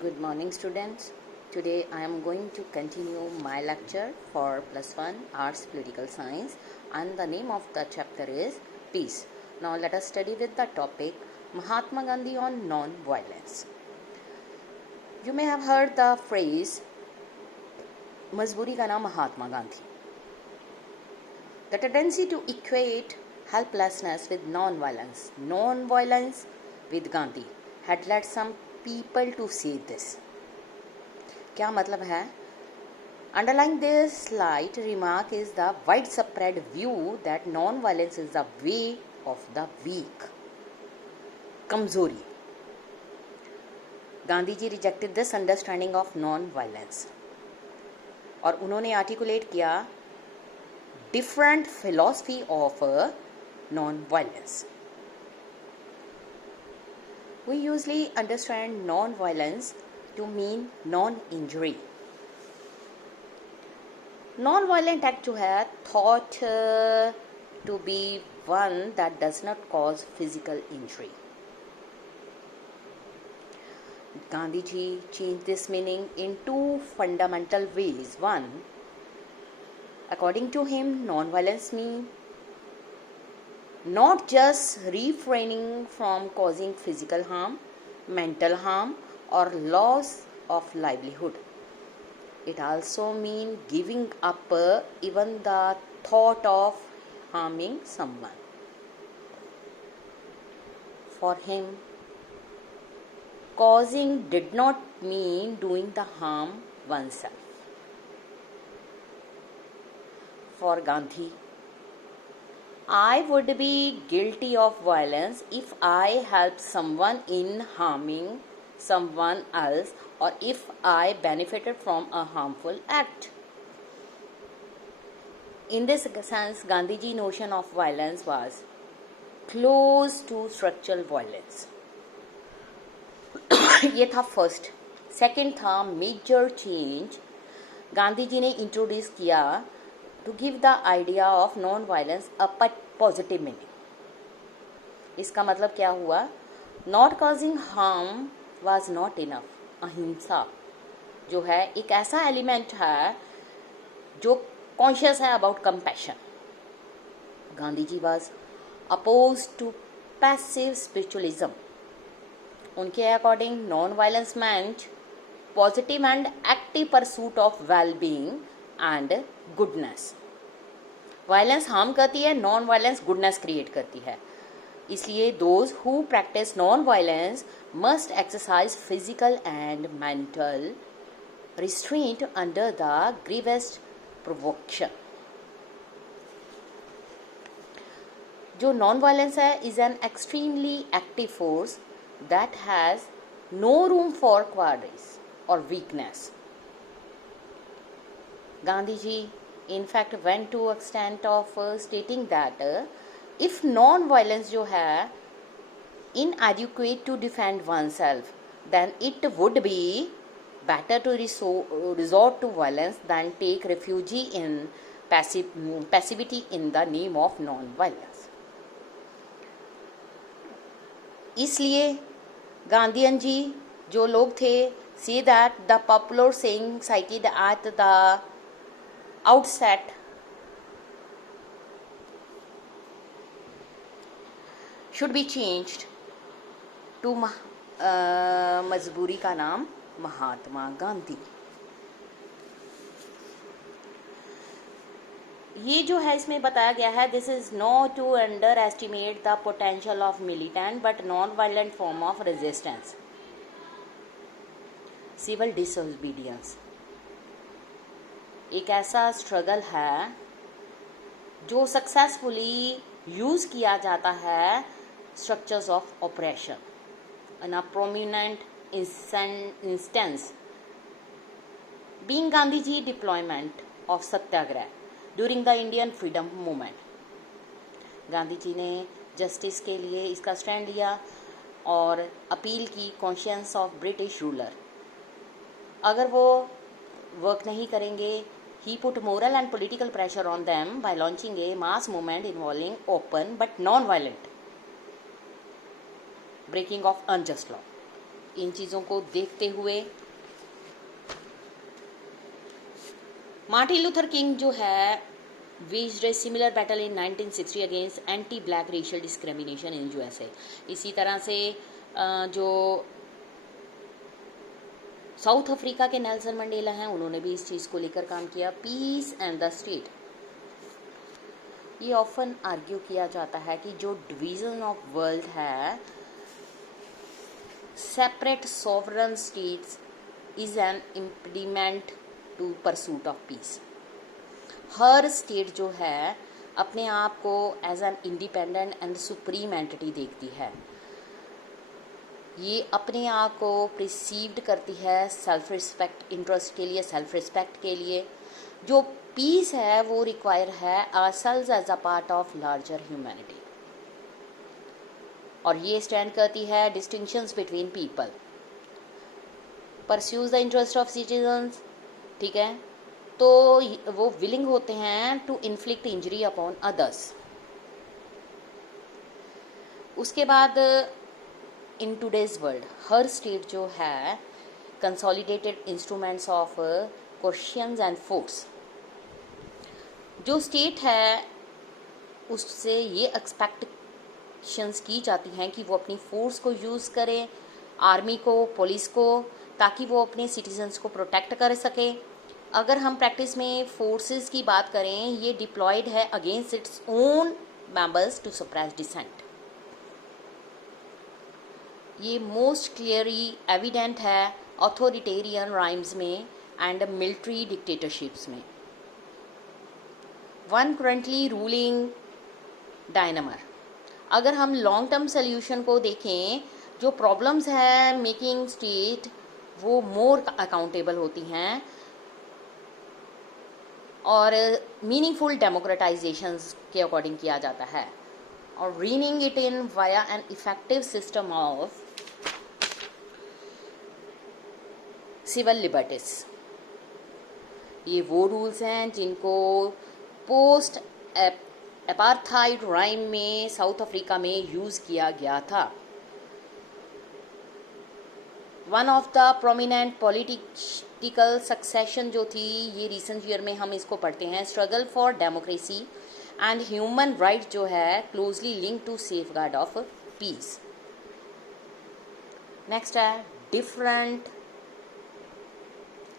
Good morning, students. Today I am going to continue my lecture for +1 Arts Political Science, and the name of the chapter is Peace. Now let us study with the topic Mahatma Gandhi on non-violence. You may have heard the phrase मजबूरी का नाम Mahatma Gandhi. The tendency to equate helplessness with non-violence with Gandhi had led some people to say this. क्या मतलब है? Underlying this slight remark is the widespread view that non-violence is the way of the weak. कमजोरी. Gandhi ji rejected this understanding of non-violence और उन्होंने articulate किया different philosophy of non-violence. We usually understand non-violence to mean non-injury. Non-violent act जो है thought to be one that does not cause physical injury. Gandhi ji changed this meaning in two fundamental ways. One, according to him, non-violence means not just refraining from causing physical harm, mental harm, or loss of livelihood. It also means giving up even the thought of harming someone. For him, causing did not mean doing the harm oneself. For Gandhi, I would be guilty of violence if I help someone in harming someone else or if I benefited from a harmful act. In this sense, Gandhi's notion of violence was close to structural violence. ये था first. Second था major change Gandhi ji ने introduce किया to give the idea of non-violence a positive meaning. इसका मतलब क्या हुआ? Not causing harm was not enough. अहिंसा जो है एक ऐसा एलिमेंट है जो कॉन्शियस है about compassion. Gandhi ji was oppose to passive spiritualism. उनके according non violence meant positive and active pursuit of well being and goodness. Violence harm करती है, नॉन वायलेंस गुडनेस क्रिएट करती है. इसलिए those who practice non violence must exercise physical and mental restraint under the gravest provocation. जो non violence है is an extremely active force that has no room for cowardice or weakness. Gandhi ji in fact went to extent of stating that if non-violence जो है inadequate to defend oneself, then it would be better to resort to violence than take refuge in passivity in the name of non-violence. इसलिए Gandhian जी जो लोग थे see that the popular saying cited at the outset should be changed to मजबूरी का नाम महात्मा गांधी. ये जो है इसमें बताया गया है this is not to underestimate the potential of militant but non violent form of resistance. Civil disobedience एक ऐसा स्ट्रगल है जो सक्सेसफुली यूज किया जाता है structures of operation. In a prominent instance being Gandhi ji deployment of satyagraha during the Indian freedom movement. Gandhi ji ने justice के लिए इसका स्टैंड लिया और अपील की कॉन्शियंस ऑफ ब्रिटिश रूलर. अगर वो वर्क नहीं करेंगे he put moral and political pressure on them by launching a mass movement involving open but non-violent breaking of unjust law. इन चीज़ों को देखते हुए मार्टिन लूथर किंग जो है waged a similar battle in 1960 against anti-black racial discrimination in USA। इसी तरह से जो साउथ अफ्रीका के नेल्सन मंडेला हैं, उन्होंने भी इस चीज़ को लेकर काम किया। पीस एंड द स्टेट, ये ऑफन आर्ग्यू किया जाता है कि जो डिवीजन ऑफ वर्ल्ड है, separate sovereign states is an impediment to pursuit of peace. हर स्टेट जो है अपने आप को as an independent and supreme entity देखती है। ये अपने आप को प्रिसीव्ड करती है सेल्फ रिस्पेक्ट इंटरेस्ट के लिए, सेल्फ रिस्पेक्ट के लिए। जो पीस है वो रिक्वायर है ourselves as a part of larger humanity, और ये स्टैंड करती है distinctions between people, pursues the interest of citizens, ठीक है, तो वो विलिंग होते हैं to inflict injury upon others. उसके बाद इन टूडेज वर्ल्ड हर स्टेट जो है consolidated instruments of questions and force. जो स्टेट है उससे ये एक्सपेक्टेशंस की जाती हैं कि वो अपनी फोर्स को यूज़ करे, आर्मी को, पुलिस को, ताकि वो अपने सिटीजन्स को प्रोटेक्ट कर सके। अगर हम प्रैक्टिस में फोर्सेस की बात करें, ये डिप्लॉयड है against its own members to suppress dissent. ये मोस्ट क्लियरली एविडेंट है ऑथोरिटेरियन राइम्स में एंड मिलिट्री डिक्टेटरशिप्स में। वन करंटली रूलिंग डायनामर, अगर हम लॉन्ग टर्म सोल्यूशन को देखें, जो प्रॉब्लम्स है मेकिंग स्टेट वो मोर अकाउंटेबल होती हैं और मीनिंगफुल डेमोक्रेटाइजेशंस के अकॉर्डिंग किया जाता है, और reining it in via an effective system of civil liberties. ये वो रूल्स हैं जिनको पोस्ट एपार्थाइड राइम में साउथ अफ्रीका में यूज़ किया गया था। One of the prominent political succession जो थी, ये रिसेंट ईयर में हम इसको पढ़ते हैं, struggle for democracy and human right जो है closely link to safeguard of peace. Next है different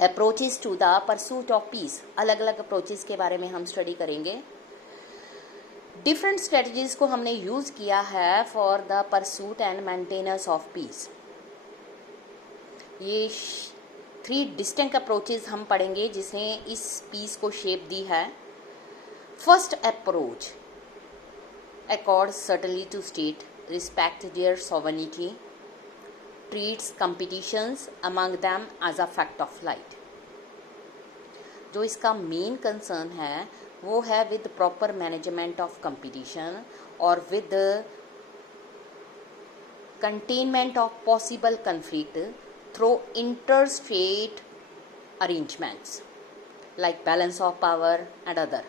approaches to the pursuit of peace. अलग अलग अप्रोचेस के बारे में हम स्टडी करेंगे। डिफरेंट स्ट्रेटजीज को हमने यूज़ किया है for the pursuit and maintenance of peace. ये 3 डिस्टिंक्ट अप्रोचेस हम पढ़ेंगे जिसने इस पीस को शेप दी है। First approach accords certainly to state, respect their sovereignty, treats competitions among them as a fact of life। जो इसका मेन कंसर्न है वो है with proper management of competition और with containment of possible conflict through interstate arrangements like balance of power and other.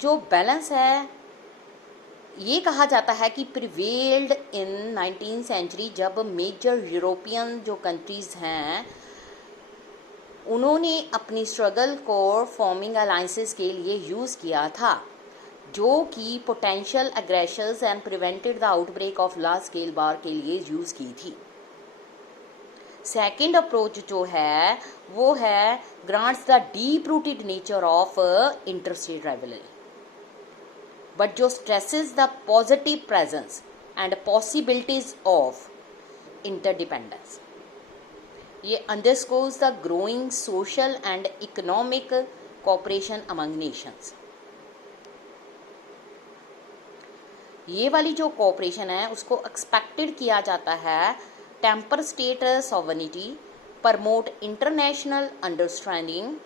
जो balance है ये कहा जाता है कि प्रिवेल्ड इन 19th सेंचुरी, जब मेजर यूरोपियन जो कंट्रीज़ हैं उन्होंने अपनी स्ट्रगल को फॉर्मिंग अलाइंसेस के लिए यूज़ किया था, जो कि potential aggressions and prevented the outbreak of large scale war के लिए यूज़ की थी। सेकेंड अप्रोच जो है वो है grants the deep rooted nature of interstate rivalry, but जो stresses the positive presence and possibilities of interdependence. ये underscores the growing social and economic cooperation among nations. ये वाली जो कोऑपरेशन है उसको एक्सपेक्टेड किया जाता है temper state sovereignty, promote international understanding,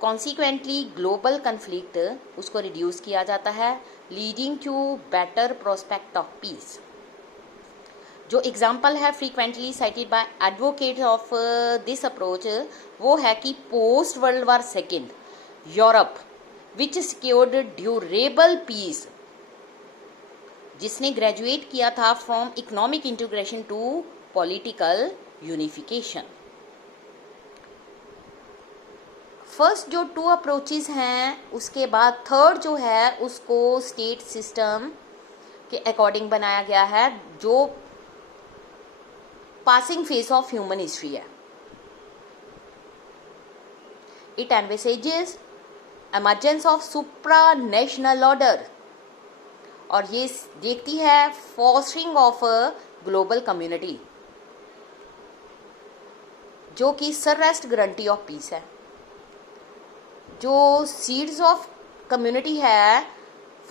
consequently global conflict उसको रिड्यूस किया जाता है, leading to better prospect of peace. जो एग्जाम्पल है frequently cited by advocate of this approach वो है कि post world war second Europe which secured durable peace, जिसने ग्रेजुएट किया था from economic integration to political unification. First जो 2 approaches हैं, उसके बाद थर्ड जो है उसको स्टेट सिस्टम के अकॉर्डिंग बनाया गया है, जो passing phase of human history है। It envisages emergence of supranational order, और ये देखती है fostering of a global community, जो कि surest guarantee of peace है। जो seeds of community है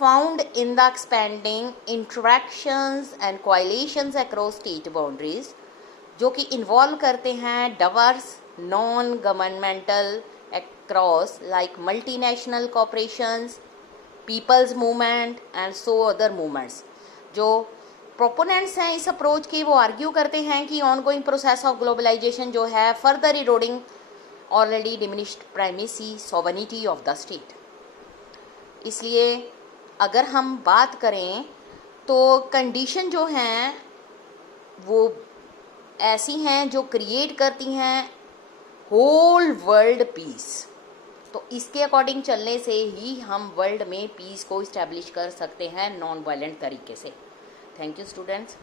found in the expanding interactions and coalitions across state boundaries, जो कि involve करते हैं diverse non-governmental across like multinational corporations, people's movement and so other movements। जो प्रोपोनेंट्स हैं इस अप्रोच के, वो आर्ग्यू करते हैं कि ऑनगोइंग प्रोसेस ऑफ ग्लोबलाइजेशन जो है further eroding already diminished primacy sovereignty of the state. इसलिए अगर हम बात करें तो कंडीशन जो हैं वो ऐसी हैं जो क्रिएट करती हैं होल वर्ल्ड पीस। तो इसके अकॉर्डिंग चलने से ही हम वर्ल्ड में पीस को इस्टेब्लिश कर सकते हैं नॉन वायलेंट तरीके से। Thank you students.